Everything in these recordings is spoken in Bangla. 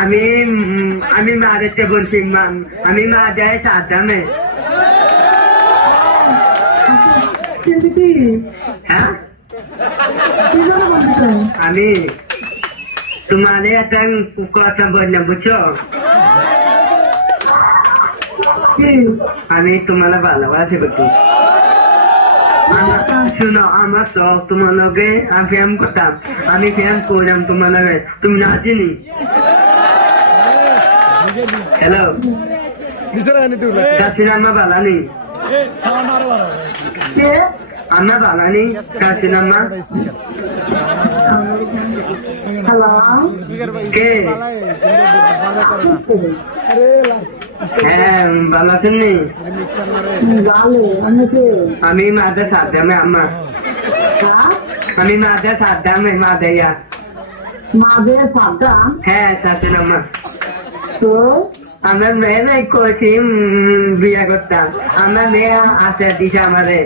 আমি আমি মারেতে বলছি আমি মা যায় সাদামে হ্যাঁ আমি তোমার একটা কথা বললাম বুঝছো আমি তোমার ভালোবাসি বুঝছো শুনো আমার তো তোমার লগে আমি ফ্যাম করতাম আমি ফ্যাম করলাম তোমার লগে তুমি না চিনি হ্যালো কাশিনাম্মা বালানি আম্মা বালানি কাশিনাম্মা কে হ্যাঁ ভালো আছেন নি আমি মাদের সাদ্দামে আম্মা আমি মাদের সাদ্দামে মাদেয়া মাদের সাদ্দাম হ্যাঁ সাথেন আম্মা তো আমার মেয়ে নাই করছি বিয়া করতাম আমার মেয়ে আছে দিছে আমারে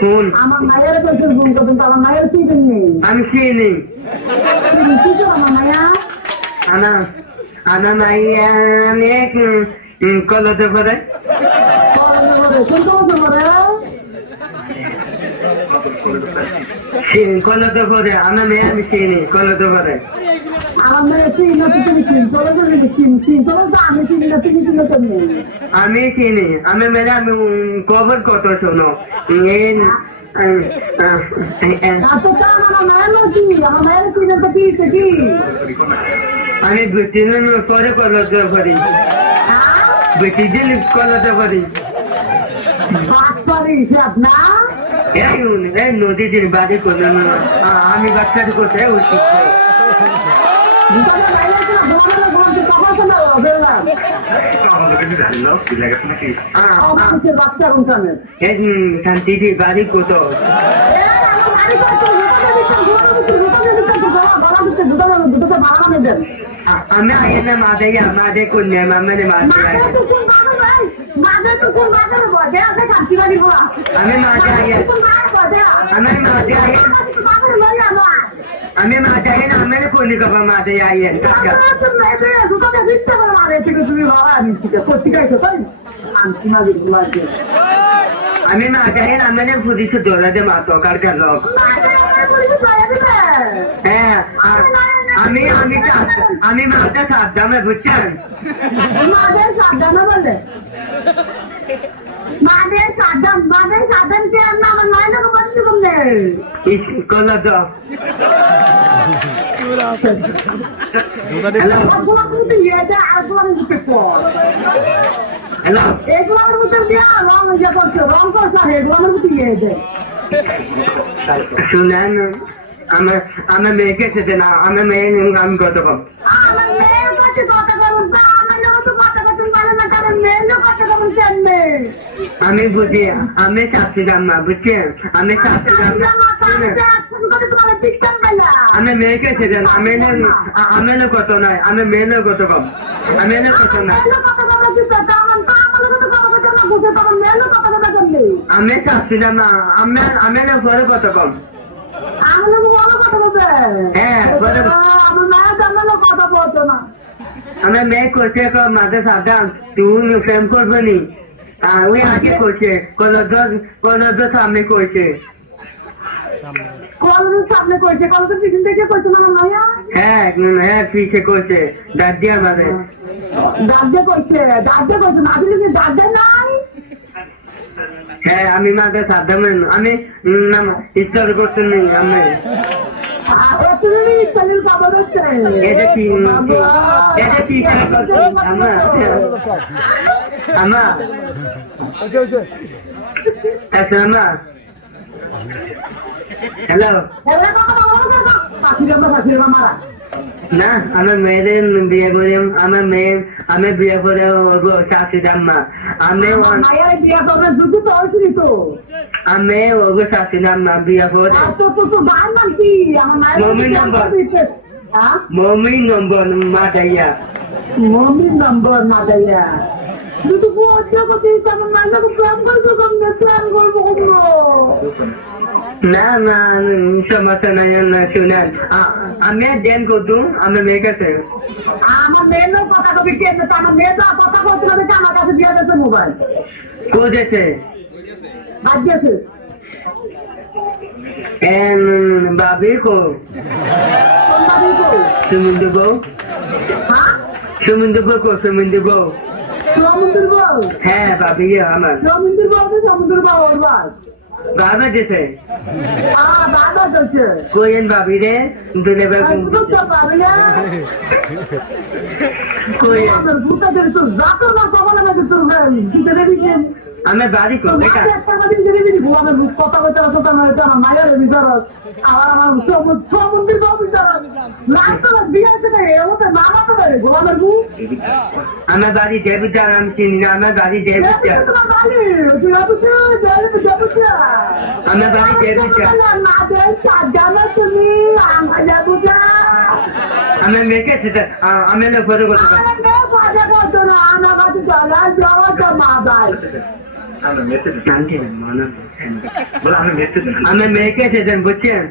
শুন আমার মায়ের কাছে ফোন করতেন তো আমার মায়ের কি নেই আমি চিনি কি তো আমার মায়া আমার মাইয়া অনেক কলতে পরে কলতে পরে আমার মেয়ে আমি চিনি কলতে পরে আমার মেয়ে চিনি না তুমি চিনি চলে চলে চিনি চলো তো আমি চিনি না তুমি চিনি তুমি আমি চিনি আমি মেয়ে আমি খবর কত শোনো আমি 2-3 দিন পরে কলতে পারি 2 দিন কলতে পারি এই নদীর বাড়ি করলাম আমি বাচ্চাটি কোথায় উচিত শান্তি বাড়ি কোথাও আমি আগে না মাদে কন্যা মামানে মাদে আমি মাঝে আগে আমি মাঝে আগে না আমি কোনি বাবা মাঝে আগে আমি মাঝে আগে আমি পুলিশ দৌড়াতে মাতো কার লোক হ্যাঁ আমি আমি আমি মাঝে সাবধানে বুঝছেন মাদের সাবধানে বলে মাদের সাবধান কে আমার নয় লোক বলছি বললে কলা তো হ্যালো এগুলোর মধ্যে দিয়া রং ইয়ে করছে রং করছে এগুলোর মধ্যে ইয়ে দেয় শুনেন আমার মেয়েকে খেতে না আমার মেয়ে আমি কত কম আমার মেয়ের কাছে কথা বলুন আমার লোক তো কথা বলতে পারে না কারণ মেয়ের লোক কথা বলুন কেমনে আমি বুঝি আমি চাচ্ছি জাম্মা বুঝছেন আমি চাচ্ছি জাম্মা আমি মেয়েকে খেতে না আমি কত নয় আমি মেয়ের কত কম আমি কত নয় আমি চাচ্ছি জাম্মা আমি পরে কত কম হ্যাঁ আমার মেয়ে করছে মাঝে সাবধান তুই প্রেম করবে নি ওই আগে করছে কলেজ সামনে করছে সামনে করছে কলেজ পিছন থেকে করছে না মায়া হ্যাঁ হ্যাঁ পিছিয়ে করছে দাদিয়া মানে দাদা করছে মাঝে দাদা নাই হ্যাঁ আমি মাঝে সাবধান আমি ইচ্ছা করতে নেই আমি এটা কি আমার হ্যালো না আমার মেয়েদের বিয়ে করে আমার মেয়ে আমি বিয়ে করে শাশি জাম্মা আমি আমি ওগো শাশি জাম্মা বিয়ে করে মমি নম্বর মাদাইয়া দুটো প্রেম করবো প্রেম করবো না না সমস্যা নাই না শুনেন আমি দেন কত আমার মেয়ে কাছে আমার মেয়ের লোক কথা কবি কে আমার মেয়ে তো কথা বলছিল যে আমার কাছে দিয়ে দিয়েছে মোবাইল কো যেতে বাদ দিয়েছে বাবি কো কোন বাড়ি কই? সুমন্দু বউ হ্যাঁ সুমন্দু বউ কো সুমন্দু বউ সমুদ্র বউ হ্যাঁ বাবি আমার সমুদ্র বউ তো সমুদ্র বউ ওর ভাই বাবা যেতে বাবা যাচ্ছে কোয়েন বাবি রে দুলে বাবু তো পাবি না কোয়েন আমার ভূতা দের তো যাতো না বাবা না তোর ভাই দিতে দেবি যে আমার বাড়ি কো দেখা একটা কথা দিতে দেবি ভুয়ানের কথা কইতে কথা না এটা মায়ের বিচার আর আমার সমুদ্র বউ বিচার না তো বিয়ে আছে না এও তো মামা তো রে ভুয়ানের বউ আমার বাড়ি দেবুচার আমি চিনি না আমার বাড়ি দেবুচার তোমার বাড়ি তুই আবুছে যাবি আমার বাড়ি দেবুচার না দে সাজানো তুমি আমার যাবুছে আমার মেয়েকে সেটা আমি না ফটো করতে পারি আমার মেয়ে কথা বলতো না আমার কাছে চলা যাওয়া তো মা ভাই আমার মেয়েকে সেটা বুঝছেন